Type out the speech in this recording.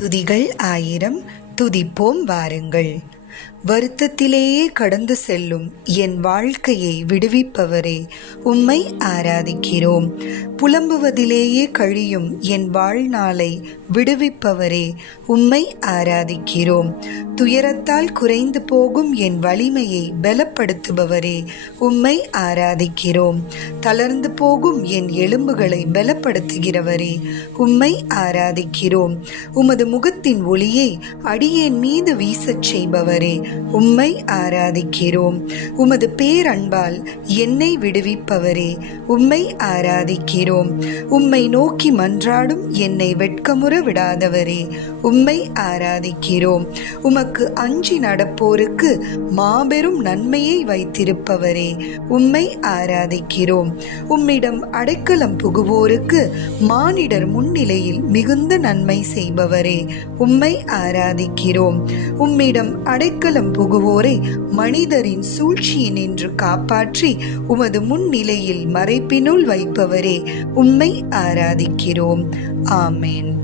துதிகள் ஆயிரம் துதிப்போம் வாருங்கள். வருத்தத்திலேயே கடந்து செல்லும் என் வாழ்க்கையை விடுவிப்பவரே உம்மை ஆராதிக்கிறோம். புலம்புவதிலேயே கழியும் என் வாழ்நாளை விடுவிப்பவரே உம்மை ஆராதிக்கிறோம். துயரத்தால் குறைந்து போகும் என் வலிமையை பலப்படுத்துபவரே உம்மை ஆராதிக்கிறோம். தளர்ந்து போகும் என் எலும்புகளை பலப்படுத்துகிறவரே உம்மை ஆராதிக்கிறோம். உமது முகத்தின் ஒளியை அடியேன் மீது வீசச் செய்பவரே உம்மை ஆராதிக்கிறோம். உமது பேரன்பால் என்னை விடுவிப்பவரே உம்மை ஆராதிக்கிறோம். உம்மை நோக்கி மன்றாடும் என்னை வெட்கமுற விடாதவரே உம்மை ஆராதிக்கிறோம். உமக்கு உமக்கு அஞ்சி நடப்போருக்கு மாபெரும் நன்மையை வைத்திருப்பவரே. உம்மை ஆராதிக்கிறோம். உம்மிடம் அடைக்கலம் புகுவோருக்கு மானிடர் முன்னிலையில் மிகுந்த நன்மை செய்பவரே. உம்மை ஆராதிக்கிறோம். உம்மிடம் அடைக்கலம் புகுவோரை மனிதரின் சூழ்ச்சியினின்று காப்பாற்றி உமது முன்னிலையில் மறைப்பினுள் வைப்பவரே. உம்மை ஆராதிக்கிறோம். ஆமேன்.